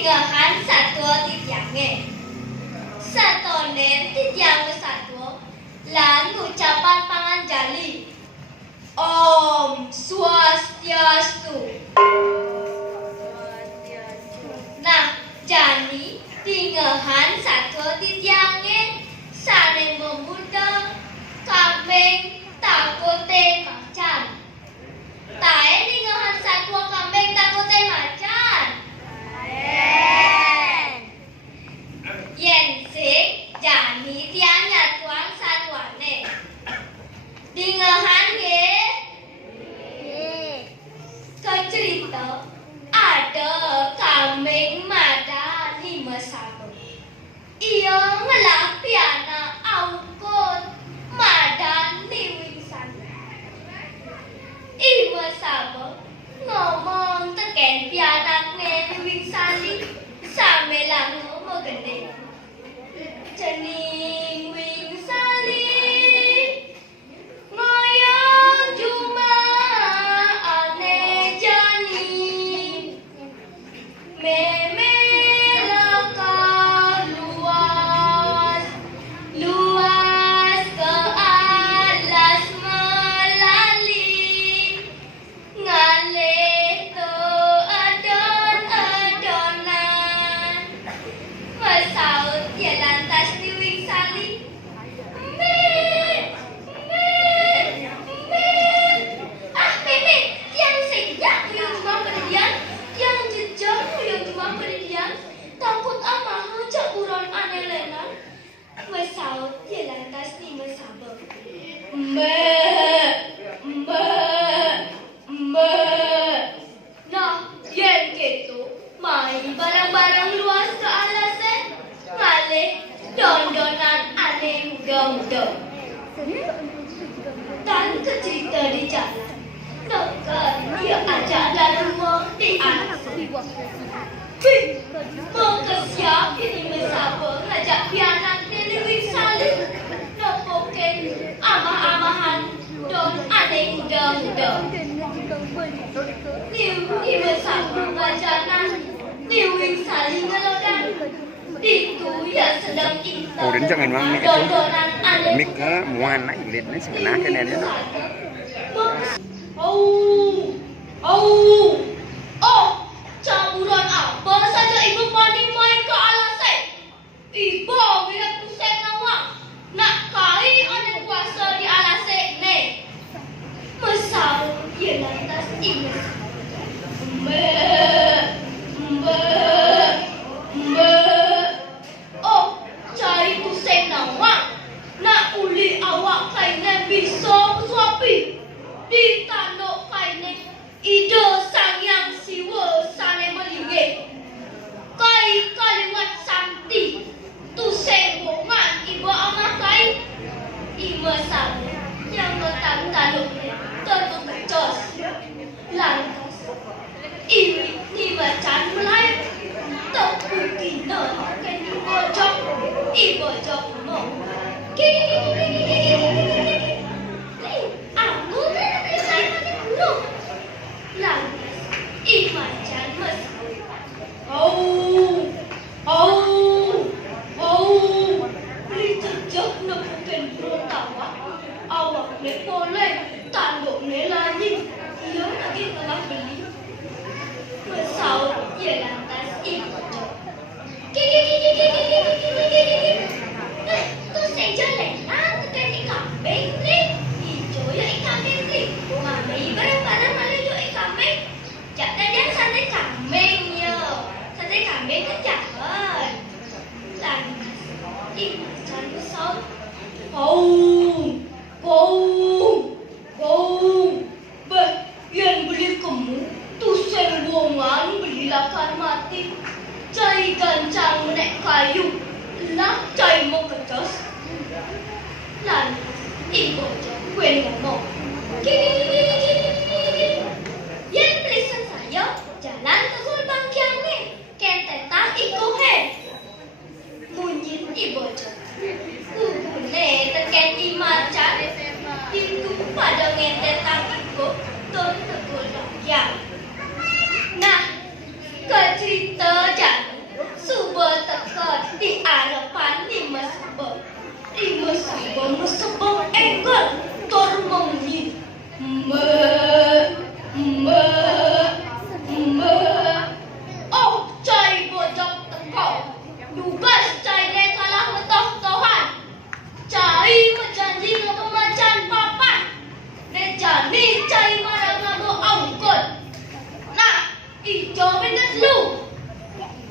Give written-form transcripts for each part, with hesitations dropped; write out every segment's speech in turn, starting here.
Tinggahan satwa titiange. Satone titiang satwa lan ucapan panganjali. Om Swastiastu. Nah, jani tinggahan satwa titiange sane memuda kambing takote macan. Tae tinggahan satwa kambing takote macan. Yen sing jani tiang nyatuang satwane. Tinggahan nggih. Kecerita ada kambing mada 5 sabung. Ia ngelapi anak aukun madan liwingsan. 5 sabung ngomong teken pianakne liwingsan sampe lang ngomong gede. Cening wingsali ngoyong cuma ane jani meme laka luas luas ke alas melali ngale to adon-adonan masaut dia lantas diwing sali meme yang sejak yang cuma pendidikan yang jejak yang cuma pendidikan takut amah hujak buron aneh lenan masaut dia lantas di mesabel nah yang gitu main barang-barang luas ke alasnya ngale dondonan aneh muda-muda dan kecerita di jalan dekat dia ajak dan rumah di alas mau ke siap ini mesabel ngajak pianak dia liwing salib nopoken amah-amahan don aneh muda-muda ni mesabel ngajanan liwing salib ngelodan itu ya sedang kita Ồ đến cho mình mang mẹ dondonan chứ aneh mic á ngoan nãy lên nó sẽ ná cái này nữa Oh, campuran apa saja ibu mandi main ke alasnya? Ibu bila pusing nawang, nak kai ada kuasa di alasnya ne. Mesau dia lantas ingat. Oh, cari pusing nawang, nak uli awak kainnya bisa suapi. Di tanduk kainnya ide sang yang siwa sane melinggih. Kai kaliwat santi tuseng bongan ibu amah kai. Ibu sabu yang letak tanduknya tentu kecos. Lantas ini ni macan melayang tepuk kina kan ibu jok mo. Aku nak makan burung. Lantas imacan mesau. Beli jejak nepukin burung tawa. Awak ne boleh, tanduk ne lagi. Ia lagi tengah beli. Mesau ia lantas imacan. Tu saja lelang tekan ikan bengkling. Hijau ya ikan bengkling. Mami barang-barang malah yo ikan beng. Chắc đã dán sang tới kambing nhờ. Sang tới kambing nó chặt ơi. Làm im sang cái sớm. Yang beli kamu tu sembongan beli lakan mati. Cari gancang menek kayu. Nak cari mau kecos. Lantas ibu quên ngomong. Yang tulisan saya jalan ke Sultan Kiange kentetan iko he munyin ibojo kubune teken imacan itu pada ngentetan iko ton tegul yang nah ke cerita jalan sabon mesebong enggal tor mengi me me me oh cai bojok teko dubas cai le kalah metoh tohan cai menjanji ngemacan papan ne jani cai marang ngabo angkut nah ijo bener lu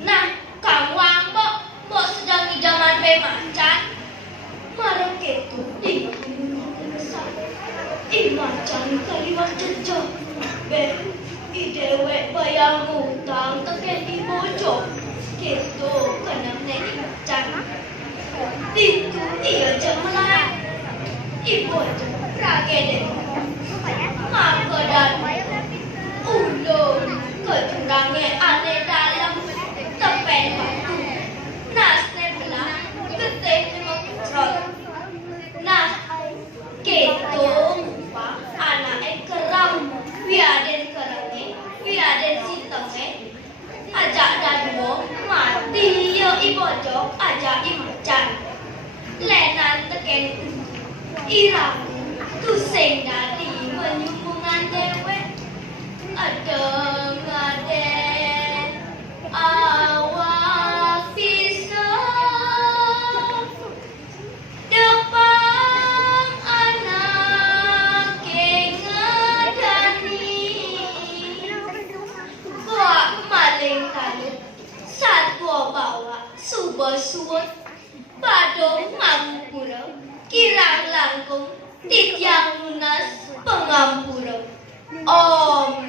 nah kang wang mbok sedang idaman pe macan marang ketu macan kaliwat jejak be idewek bayang utang teken ibojo ketu kenang ne macan itu iya jemalah ibojo pragede makodan ulun kecurange ane dalam tepen batu nasne belah getih mengutrot nah ketu anake keram wiaden kerange wiaden sitenge ajak daduo mati yo ibojo ajak imacan lenan teken irang kusing dadi menyumbungan dewek adeng aden awak bisa depan anak ngadani gua maling kalut satwa bawa suba suwut badong ngampura kirang langkung tityang lunas pengampura om